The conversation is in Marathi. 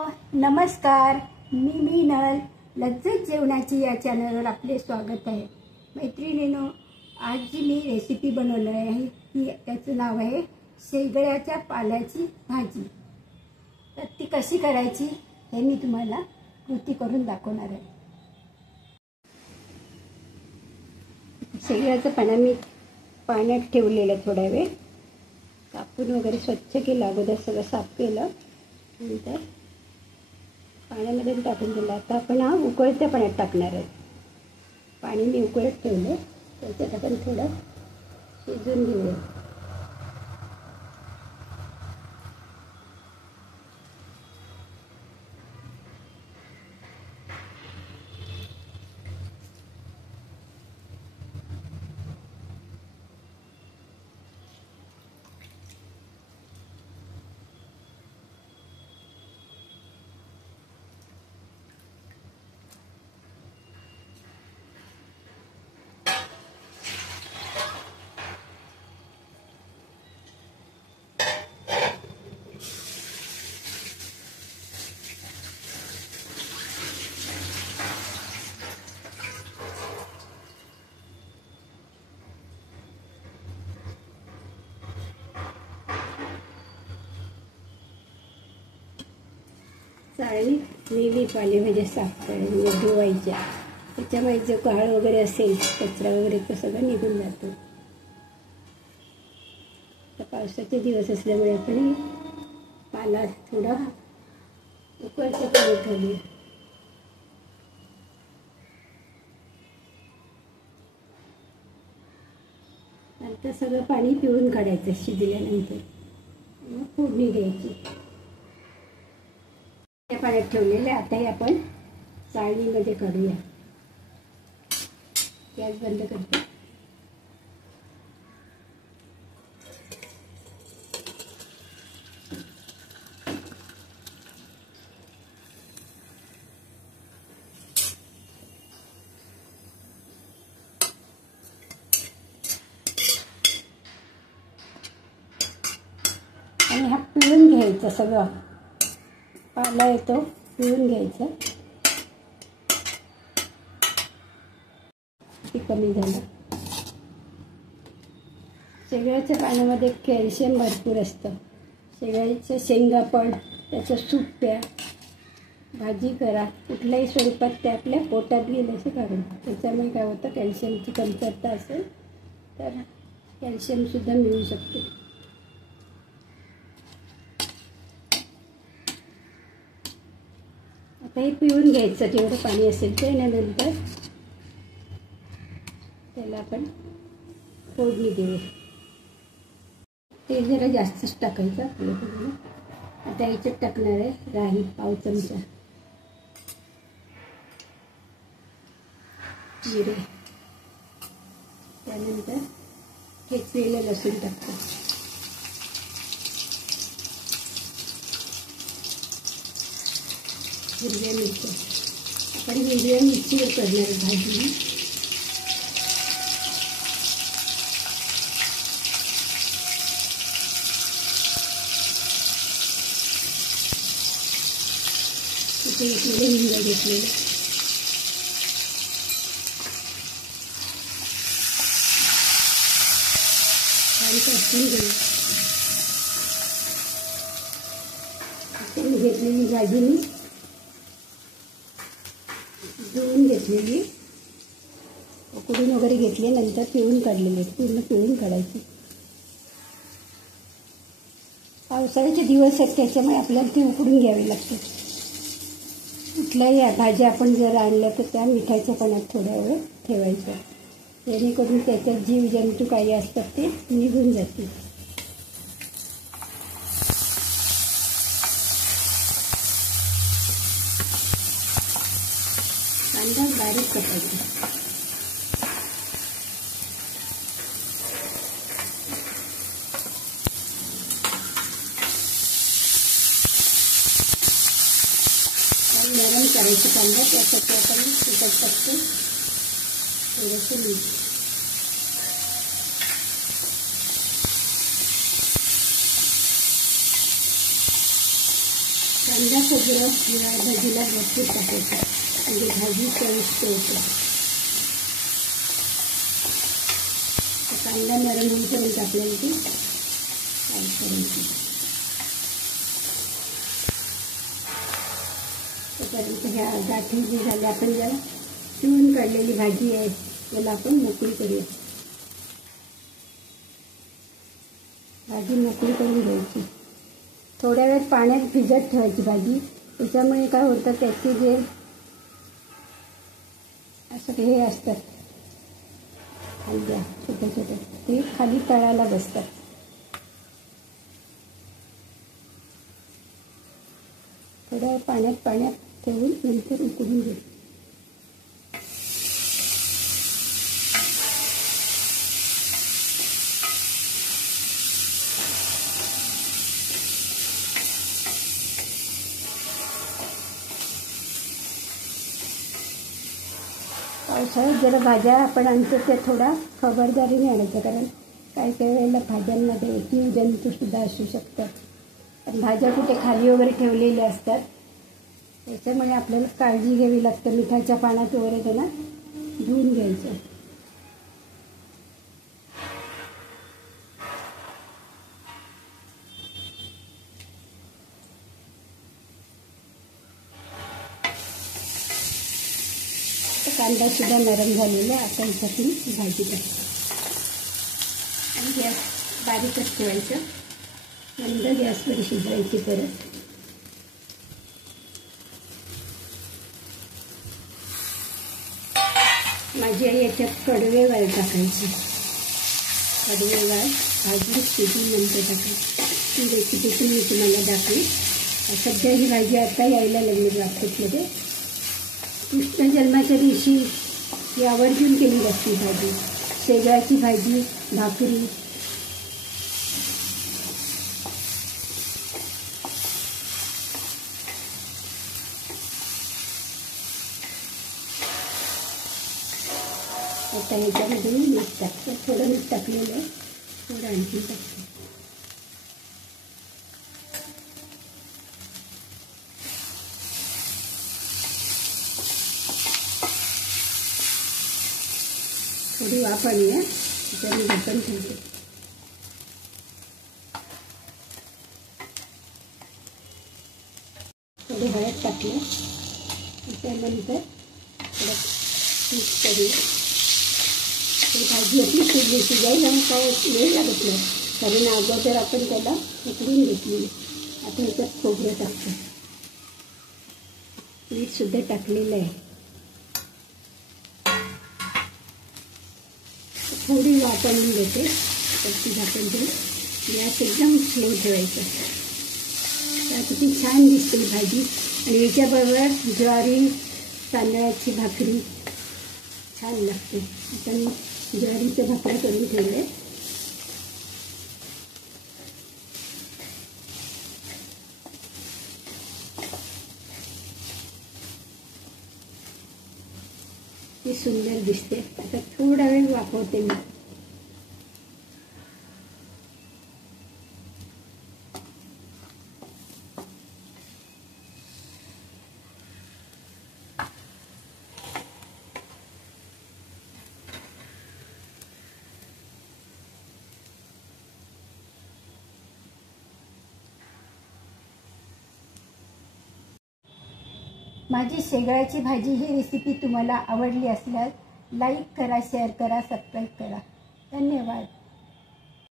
नमस्कार, मी मीनल. लज्जत जेवणाची या चॅनलवर आपले स्वागत आहे. मैत्रिणींनो, आज जी मी रेसिपी बनवणार आहे त्याचं नाव आहे शेंगळ्याच्या पाल्याची भाजी. तर ती कशी करायची हे मी तुम्हाला कृती करून दाखवणार आहे. शेंगळ्याचं पानं मी पाण्यात ठेवलेलं थोडा वेळ, कापून वगैरे स्वच्छ केलं, अगोदर सगळं साफ केलं, नंतर पाण्यामध्ये टाकून दिलं. आता आपण हा उकळत्या पाण्यात टाकणार आहे. पाणी मी उकळत ठेवलं, त्याच्यात आपण थोडं शिजवून घेऊया. चाळणी नेहमी पालेभाज्या साफ करायच्या, धुवायच्या. त्याच्यामुळे जो काळ वगैरे असेल, कचरा वगैरे तो सगळं निघून जातो. तर पावसाचे दिवस असल्यामुळे आपण पाला थोडा उकळत्या पाण्यात ठेवूया. नंतर सगळं पाणी पिळून काढायचं शिजल्यानंतर, मग फोडणी द्यायची. पाण्यात ठेवलेले आता हे आपण चाळणीमध्ये काढूया. गॅस बंद करते. आणि हा पिळून घ्यायचा, सगळं पाला येतो पिळून घ्यायचा. ते कमी झालं. शेंगळ्याच्या पाण्यामध्ये कॅल्शियम भरपूर असतं. शेंगळ्याच्या शेंगा पण, त्याचं सूप प्या, भाजी करा, कुठल्याही स्वरूपात ते आपल्या पोटात गेलं असं काढून. त्याच्यामुळे काय होतं, कॅल्शियमची कमतरता असेल तर कॅल्शियमसुद्धा मिळू शकते. आता हे पिळून घ्यायचं जेवढं पाणी असेल ते, नंतर त्याला आपण फोडणी देऊ. ते जरा जास्तच टाकायचं आपल्याकडून. आता ह्याच्यात टाकणार आहे राई, पाव चमचा जिरे, त्यानंतर ठेचलेलं लसूण टाकतो. हिरव्या मिरच्या, आपण हिरव्या मिरचीवर करणार भाजी. इथे घेतलेले हिंग घेतलेले, छान परतून घेऊ. आपण घेतलेली भाजी मी धुवून घेतलेली, उकडून वगैरे घेतली, नंतर पिळून काढलेली, पूर्ण पिळून काढायची. पावसाळ्याचे दिवस आहेत त्याच्यामुळे आपल्याला ती उकडून घ्यावी लागते. कुठल्याही भाज्या आपण जर आणल्या तर त्या मिठाच्या पाण्यात थोड्या वेळ ठेवायच्या, जेणेकरून त्याच्यात जीवजंतू काही असतात ते निघून जातील. कांदा बारीक कापायचा. नरम करायचं कांदा, त्यासाठी आपण तिखट टाकतो, थोडंसं मीठ. कांदा खोबरं या भाजीला भरपूर टाकायचं म्हणजे भाजी चविष्ट होते. कांदा नरम होईपर्यंत आपल्याला ती फ्राय करायची. तोपर्यंत ह्या गाठी जी झाल्या आपण ज्या शिवून काढलेली भाजी आहे त्याला आपण मोकळी करूया. भाजी मोकळी करून घ्यायची. थोड्या वेळ पाण्यात भिजत ठेवायची भाजी. त्याच्यामुळे काय होतं त्याचे जे असं हे असतात हलग्या छोटे छोटे ते खाली तळाला बसतात. थोड्या वेळ पाण्यात ठेवून नंतर उकळून घ्यायचं. पावसाळ्यात जरा भाज्या आपण आणतो त्या थोडा खबरदारीने आणायच्या, कारण काही काही वेळेला भाज्यांमध्ये जीवजंतूसुद्धा असू शकतात. पण भाज्या कुठे खाली वगैरे ठेवलेल्या असतात त्याच्यामुळे आपल्याला काळजी घ्यावी लागते. मिठाच्या पाण्यात वगैरे त्याला धुवून घ्यायचं. कांदासुद्धा नरम झालेला आहे. आता ह्याच्यातून भाजी टाकतो आणि गॅस बारीकच ठेवायचं. नंतर गॅसवर शिजवायची परत. माझी आई याच्यात कडवे वाल टाकायची. कडवे वाल भाजी शिजून नंतर टाकायची. ती रेसिपी पण मी तुम्हाला दाखवी. सध्या ही भाजी आता यायला लागली मार्केटमध्ये. कृष्ण जन्माच्या दिवशी ही आवर्जून केली जाते भाजी. शेवयाची भाजी, भाकरी. आता ह्याच्यामध्ये मीठ टाकतो. थोडं मीठ टाकलेलं आहे, थोडं आणखी टाकतो. थोडी वाफ आली आहे त्याच्याने झाकण ठेवते. थोडी हळद टाकली. त्याच्यानंतर थोडं मिक्स करूया. ही भाजी आपली शिजायला काय वेळ लागत नाही, कारण अगोदर आपण त्याला उकळून घेतली. आता ह्याच्यात खोबरं टाकतो. मीठसुद्धा टाकलेलं आहे. थोडी वाफ आणून देते. त्याची झाकण ठेवून गॅस एकदम स्लो ठेवायचं. तर किती छान दिसते भाजी. आणि याच्याबरोबर ज्वारी तांदळाची भाकरी छान लागते. आता मी ज्वारीच्या भाकऱ्या करून ठेवले. ती सुंदर दिसते. आता थोडा वेळ वाफवते मी. माझी शेवयाची भाजी ही रेसिपी तुम्हाला आवडली असल्यास लाईक करा, शेअर करा, सबस्क्राईब करा. धन्यवाद.